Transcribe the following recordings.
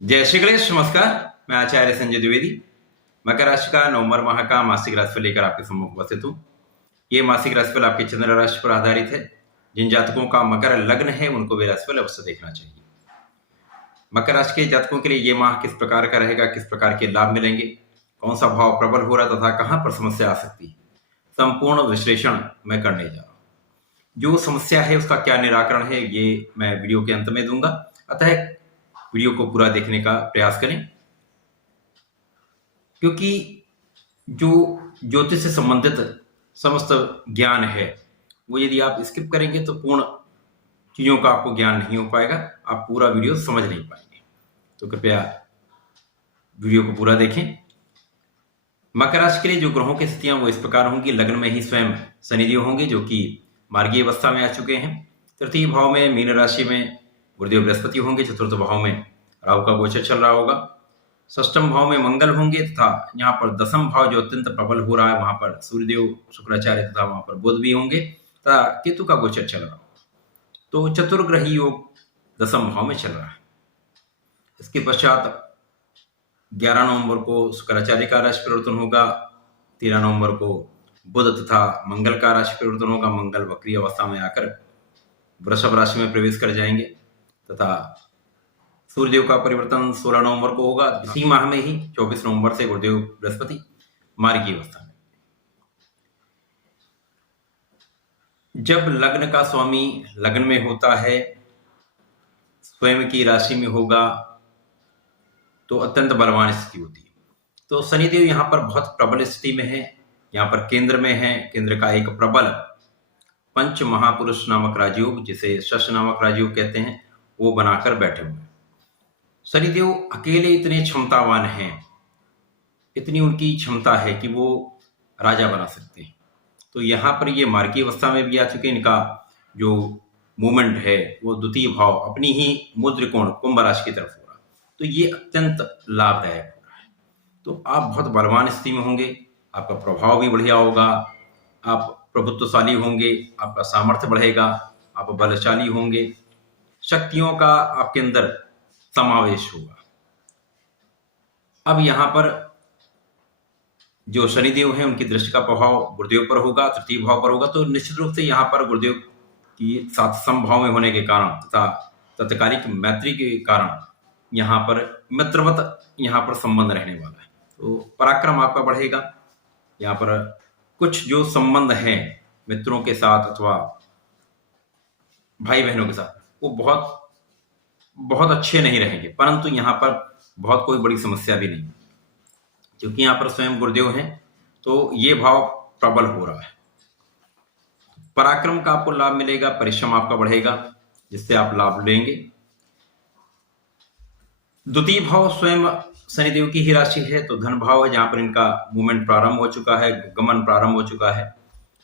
जय श्री गणेश। नमस्कार, मैं आचार्य संजय द्विवेदी मकर राशि का नवंबर माह का मासिक राशिफल लेकर आपके सम्मुख उपस्थित हूँ। ये मासिक राशिफल आपके चंद्र राशि पर आधारित है। जिन जातकों का मकर लग्न है उनको वे राशिफल अवश्य देखना चाहिए। मकर राशि के जातकों के लिए ये माह किस प्रकार का रहेगा, किस प्रकार के लाभ मिलेंगे, कौन सा भाव प्रबल हो रहा तथा कहाँ पर समस्या आ सकती है, संपूर्ण विश्लेषण मैं करने जा रहा हूँ। जो समस्या है उसका क्या निराकरण है ये मैं वीडियो के अंत में दूंगा, अतः वीडियो को पूरा देखने का प्रयास करें, क्योंकि जो ज्योतिष से संबंधित समस्त ज्ञान है वो यदि आप स्किप करेंगे तो पूर्ण चीजों का आपको ज्ञान नहीं हो पाएगा, आप पूरा वीडियो समझ नहीं पाएंगे। तो कृपया वीडियो को पूरा देखें। मकर राशि के लिए जो ग्रहों की स्थितियां वो इस प्रकार होंगी। लग्न में ही स्वयं शनिदेव होंगे जो कि मार्गीय अवस्था में आ चुके हैं। तृतीय भाव में मीन राशि में गुरुदेव बृहस्पति होंगे। चतुर्थ भाव में राहु का गोचर चल रहा होगा। षष्ठम भाव में मंगल होंगे तथा यहाँ पर दसम भाव जो अत्यंत प्रबल हो रहा है वहां पर सूर्यदेव शुक्राचार्य तथा वहां पर बुध भी होंगे तथा केतु का गोचर चल रहा होगा। तो चतुर्ग्रही योग दसम भाव में चल रहा है। इसके पश्चात 11 नवंबर को शुक्राचार्य का राशि परिवर्तन होगा। 13 नवंबर को बुध तथा मंगल का राशि परिवर्तन होगा। मंगल वक्री अवस्था में आकर वृषभ राशि में प्रवेश कर जाएंगे तथा सूर्यदेव का परिवर्तन 16 नवंबर को होगा। इसी माह में ही 24 नवंबर से गुरुदेव बृहस्पति मार्गी अवस्था में। जब लग्न का स्वामी लग्न में होता है, स्वयं की राशि में होगा, तो अत्यंत बलवान स्थिति होती है। तो शनिदेव यहाँ पर बहुत प्रबल स्थिति में है, यहाँ पर केंद्र में है। केंद्र का एक प्रबल पंच महापुरुष नामक राजयोग, जिसे शश नामक राजयोग कहते हैं, वो बनाकर बैठे हुए हैं। शनिदेव अकेले इतने क्षमतावान हैं, इतनी उनकी क्षमता है कि वो राजा बना सकते हैं। तो यहाँ पर ये मार्गी अवस्था में भी आ चुके हैं। इनका जो मूवमेंट है वो द्वितीय भाव अपनी ही मूल त्रिकोण कुंभ राशि की तरफ हो रहा, तो ये अत्यंत लाभदायक हो रहा है। तो आप बहुत बलवान स्थिति में होंगे, आपका प्रभाव भी बढ़िया होगा, आप प्रभुत्वशाली होंगे, आपका सामर्थ्य बढ़ेगा, आप बलशाली होंगे, शक्तियों का आपके अंदर समावेश होगा। अब यहाँ पर जो शनिदेव हैं उनकी दृष्टि का प्रभाव गुरुदेव पर होगा, तृतीय भाव पर होगा। तो निश्चित रूप से यहाँ पर गुरुदेव की साथ समभाव में होने के कारण तथा तत्कालिक मैत्री के कारण यहाँ पर मित्रवत यहाँ पर संबंध रहने वाला है। तो पराक्रम आपका बढ़ेगा। यहाँ पर कुछ जो संबंध हैं मित्रों के साथ अथवा भाई बहनों के साथ वो बहुत अच्छे नहीं रहेंगे, परंतु यहाँ पर बहुत कोई बड़ी समस्या भी नहीं, क्योंकि यहाँ पर स्वयं गुरुदेव हैं तो ये भाव प्रबल हो रहा है। पराक्रम का आपको लाभ मिलेगा, परिश्रम आपका बढ़ेगा जिससे आप लाभ लेंगे। द्वितीय भाव स्वयं शनिदेव की ही राशि है, तो धन भाव है जहां पर इनका मूवमेंट प्रारंभ हो चुका है, गमन प्रारंभ हो चुका है।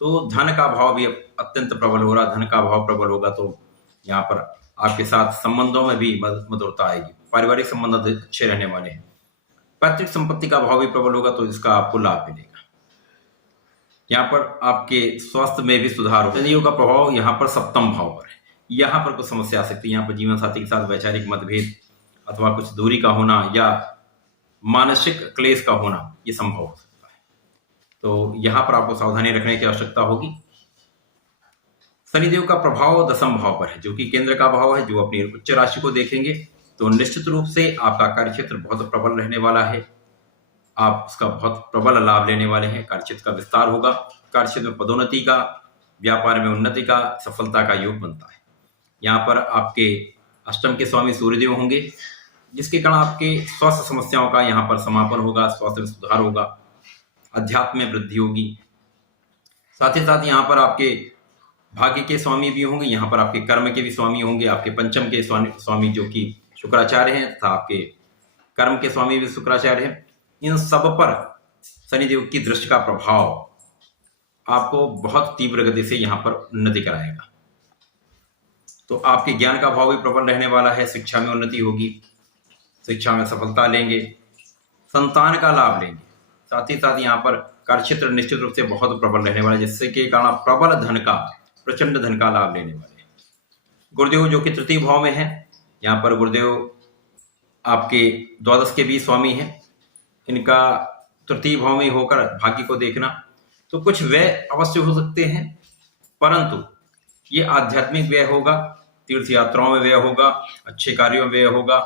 तो धन का भाव भी अत्यंत प्रबल हो रहा। धन का भाव प्रबल होगा तो यहाँ पर आपके साथ संबंधों में भी मधुरता आएगी, पारिवारिक संबंध अच्छे रहने वाले हैं। पैतृक संपत्ति का भाव भी प्रबल होगा तो इसका आपको लाभ मिलेगा। यहाँ पर आपके स्वास्थ्य में भी सुधार होगा। शनिदेव का प्रभाव यहाँ पर सप्तम भाव पर है, यहाँ पर कुछ समस्या आ सकती है। यहाँ पर जीवन साथी के साथ वैचारिक मतभेद अथवा कुछ दूरी का होना या मानसिक क्लेश का होना ये संभव हो सकता है। तो यहाँ पर आपको सावधानी रखने की आवश्यकता होगी। शनिदेव का प्रभाव दसम भाव पर है जो कि केंद्र का भाव है। जो अपनी उच्च राशि को देखेंगे तो निश्चित रूप से आपका कार्यक्षेत्र बहुत प्रबल रहने वाला है, आप उसका बहुत प्रबल लाभ लेने वाले हैं। कार्यक्षेत्र का विस्तार होगा, कार्यक्षेत्र में पदोन्नति का, व्यापार में उन्नति का, सफलता का योग बनता है। यहाँ पर आपके अष्टम के स्वामी सूर्यदेव होंगे, जिसके कारण आपके स्वास्थ्य समस्याओं का यहाँ पर समापन होगा, स्वास्थ्य में सुधार होगा, अध्यात्म में वृद्धि होगी। साथ ही साथ यहाँ पर आपके भाग्य के स्वामी भी होंगे, यहाँ पर आपके कर्म के भी स्वामी होंगे। आपके पंचम के स्वामी जो कि शुक्राचार्य हैं तथा आपके कर्म के स्वामी भी शुक्राचार्य हैं। इन सब पर शनिदेव की दृष्टि का प्रभाव आपको बहुत तीव्र गति से यहाँ पर उन्नति कराएगा। तो आपके ज्ञान का भाव भी प्रबल रहने वाला है। शिक्षा में उन्नति होगी, शिक्षा में सफलता लेंगे, संतान का लाभ लेंगे। साथ ही साथ यहाँ पर कार्यक्षेत्र निश्चित रूप से बहुत प्रबल रहने वाला है, जिससे के कारण प्रबल धन का, प्रचंड धन का लाभ लेने वाले हैं। गुरुदेव जो कि तृतीय भाव में है, यहाँ पर गुरुदेव आपके द्वादश के भी स्वामी हैं, इनका तृतीय भाव में होकर भाग्य को देखना, तो कुछ व्यय अवश्य हो सकते हैं, परंतु ये आध्यात्मिक व्यय होगा, तीर्थ यात्राओं में व्यय होगा, अच्छे कार्यों में व्यय होगा,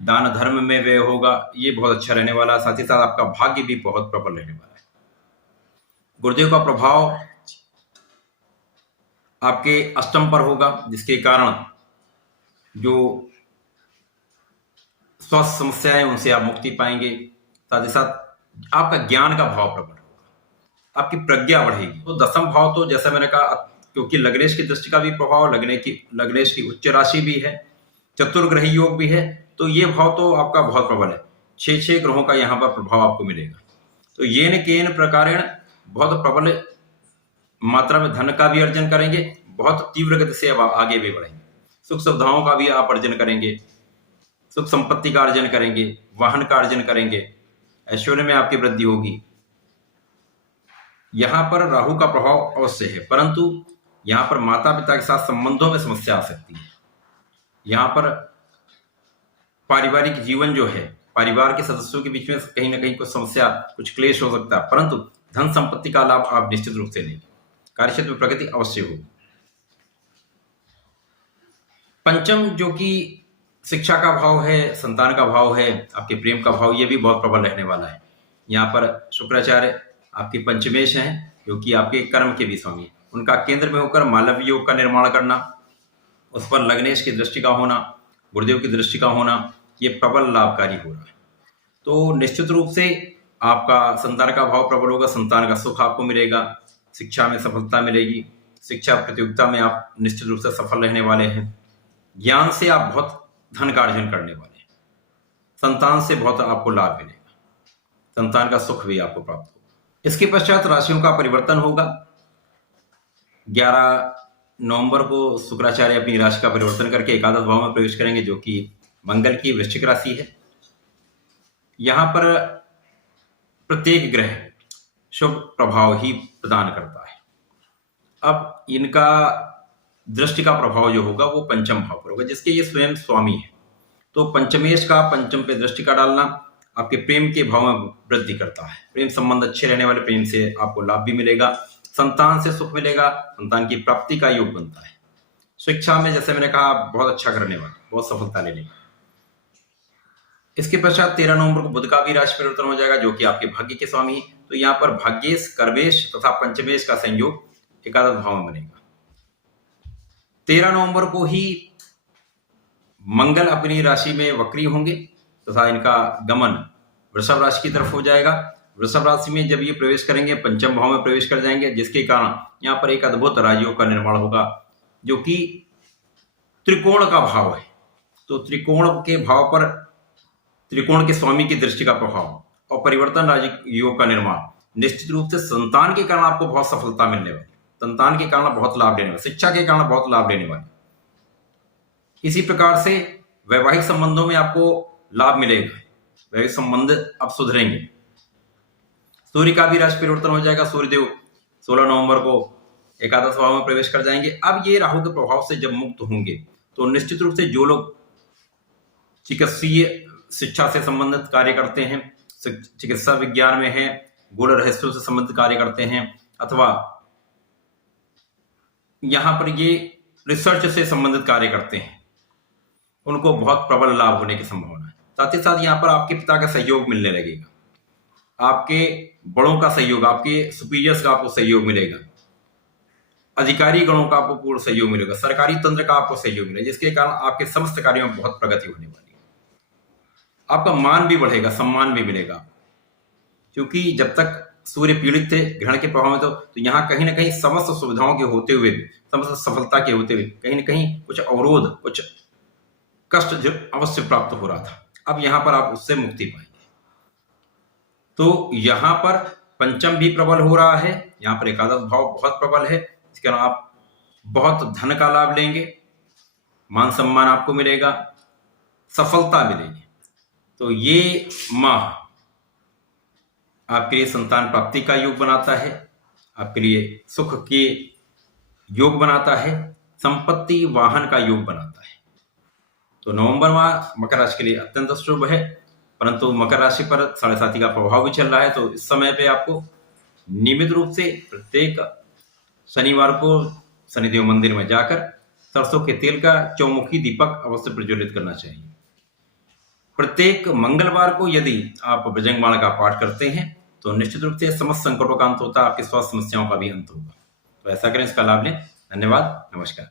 दान धर्म में व्यय होगा, ये बहुत अच्छा रहने वाला। साथ ही साथ आपका भाग्य भी बहुत प्रबल रहने वाला है। गुरुदेव का प्रभाव आपके अष्टम पर होगा, जिसके कारण जो स्वास्थ्य समस्याएं उनसे आप मुक्ति पाएंगे। साथ ही साथ आपका ज्ञान का भाव प्रबल होगा, आपकी प्रज्ञा बढ़ेगी। तो दसम भाव तो जैसा मैंने कहा, क्योंकि लग्नेश की दृष्टि का भी प्रभाव, लग्नेश की उच्च राशि भी है, चतुर्ग्रही योग भी है, तो ये भाव तो आपका बहुत प्रबल है। 6 ग्रहों का यहाँ पर प्रभाव आपको मिलेगा। तो येन केन प्रकारेण बहुत प्रबल मात्रा में धन का भी अर्जन करेंगे, बहुत तीव्र गति से अब आगे भी बढ़ेंगे। सुख सुविधाओं का भी आप अर्जन करेंगे, सुख संपत्ति का अर्जन करेंगे, वाहन का अर्जन करेंगे, ऐश्वर्य में आपकी वृद्धि होगी। यहां पर राहु का प्रभाव अवश्य है, परंतु यहां पर माता पिता के साथ संबंधों में समस्या आ सकती है। यहां पर पारिवारिक जीवन जो है, परिवार के सदस्यों के बीच में कहीं ना कहीं कुछ समस्या, कुछ क्लेश हो सकता है, परंतु धन संपत्ति का लाभ आप निश्चित रूप से लेंगे। कार्यक्षेत्र में प्रगति अवश्य होगी। पंचम जो कि शिक्षा का भाव है, संतान का भाव है, आपके प्रेम का भाव, ये भी बहुत प्रबल रहने वाला है। यहाँ पर शुक्राचार्य आपके पंचमेश हैं, जो कि आपके कर्म के भी स्वामी हैं। उनका केंद्र में होकर मालव्य योग का निर्माण करना, उस पर लग्नेश की दृष्टि का होना, गुरुदेव की दृष्टि का होना, ये प्रबल लाभकारी हो रहा है। तो निश्चित रूप से आपका संतान का भाव प्रबल होगा, संतान का सुख आपको मिलेगा, शिक्षा में सफलता मिलेगी, शिक्षा प्रतियोगिता में आप निश्चित रूप से सफल रहने वाले हैं, ज्ञान से आप बहुत धन का अर्जन करने वाले हैं, संतान से बहुत आपको लाभ मिलेगा, संतान का सुख भी आपको प्राप्त होगा। इसके पश्चात राशियों का परिवर्तन होगा। 11 नवंबर को शुक्राचार्य अपनी राशि का परिवर्तन करके एकादश भाव में प्रवेश करेंगे, जो कि मंगल की वृश्चिक राशि है। यहां पर प्रत्येक ग्रह शुभ प्रभाव ही प्रदान करता है। अब इनका दृष्टि का प्रभाव जो होगा वो पंचम भाव पर होगा, जिसके ये स्वयं स्वामी है। तो पंचमेश का पंचम पे दृष्टि का डालना आपके प्रेम के भाव में वृद्धि करता है। प्रेम संबंध अच्छे रहने वाले, प्रेम से आपको लाभ भी मिलेगा, संतान से सुख मिलेगा, संतान की प्राप्ति का योग बनता है। शिक्षा में जैसे मैंने कहा बहुत अच्छा करने वाले, बहुत सफलता लेने। इसके पश्चात 13 नवंबर को बुध का भी राशि परिवर्तन हो जाएगा, जो कि आपके भाग्य के स्वामी है। तो यहाँ पर भाग्येश, कर्मेश तथा पंचमेश का संयोग एकादश भाव में बनेगा। 13 नवंबर को ही मंगल अपनी राशि में वक्री होंगे तथा इनका गमन वृषभ राशि की तरफ हो जाएगा। वृषभ राशि में जब ये प्रवेश करेंगे, पंचम भाव में प्रवेश कर जाएंगे, जिसके कारण यहाँ पर एक अद्भुत राजयोग का निर्माण होगा, जो कि त्रिकोण का भाव है। तो त्रिकोण के भाव पर त्रिकोण के स्वामी की दृष्टि का प्रभाव और परिवर्तन राजयोग का निर्माण, निश्चित रूप से संतान के कारण आपको बहुत सफलता मिलने वाली, संतान के कारण बहुत लाभ लेने वाले, शिक्षा के कारण बहुत लाभ लेने वाले। इसी प्रकार से वैवाहिक संबंधों में आपको लाभ मिलेगा, वैवाहिक संबंध अब सुधरेंगे। सूर्य का भी राशि परिवर्तन हो जाएगा। सूर्यदेव 16 नवंबर को एकादश भाव में प्रवेश कर जाएंगे। अब ये राहु के प्रभाव से जब मुक्त होंगे, तो निश्चित रूप से जो लोग चिकित्सीय शिक्षा से संबंधित कार्य करते हैं, चिकित्सा विज्ञान में है, गूढ़ रहस्यों से संबंधित कार्य करते हैं, अथवा यहां पर ये रिसर्च से संबंधित कार्य करते हैं, उनको बहुत प्रबल लाभ होने की संभावना है। साथ ही साथ यहाँ पर आपके पिता का सहयोग मिलने लगेगा, आपके बड़ों का सहयोग, आपके सुपीरियर्स का आपको सहयोग मिलेगा, अधिकारी गणों का आपको पूर्ण सहयोग मिलेगा, सरकारी तंत्र का आपको सहयोग मिलेगा, जिसके कारण आपके समस्त कार्यों में बहुत प्रगति होने वाली है। आपका मान भी बढ़ेगा, सम्मान भी मिलेगा, क्योंकि जब तक सूर्य पीड़ित थे ग्रहण के प्रभाव में, तो यहाँ कहीं ना कहीं समस्त सुविधाओं के होते हुए भी, समस्त सफलता के होते हुए कहीं ना कहीं कुछ अवरोध, कुछ कष्ट जो अवश्य प्राप्त हो रहा था, अब यहां पर आप उससे मुक्ति पाएंगे। तो यहां पर पंचम भी प्रबल हो रहा है, यहां पर एकादश भाव बहुत प्रबल है, इसके कारण आप बहुत धन का लाभ लेंगे, मान सम्मान आपको मिलेगा, सफलता मिलेगी। तो ये माह आपके लिए संतान प्राप्ति का योग बनाता है, आपके लिए सुख के योग बनाता है, संपत्ति वाहन का योग बनाता है। तो नवंबर माह मकर राशि के लिए अत्यंत शुभ है, परंतु मकर राशि पर 7.5 का प्रभाव भी चल रहा है। तो इस समय पे आपको नियमित रूप से प्रत्येक शनिवार को शनिदेव मंदिर में जाकर सरसों के तेल का चौमुखी दीपक अवश्य प्रज्वलित करना चाहिए। प्रत्येक मंगलवार को यदि आप बजरंगबाण का पाठ करते हैं तो निश्चित रूप से समस्त संकटों का अंत होता है, आपकी स्वास्थ्य समस्याओं का भी अंत होगा। तो ऐसा करें, इसका लाभ लें। धन्यवाद, नमस्कार।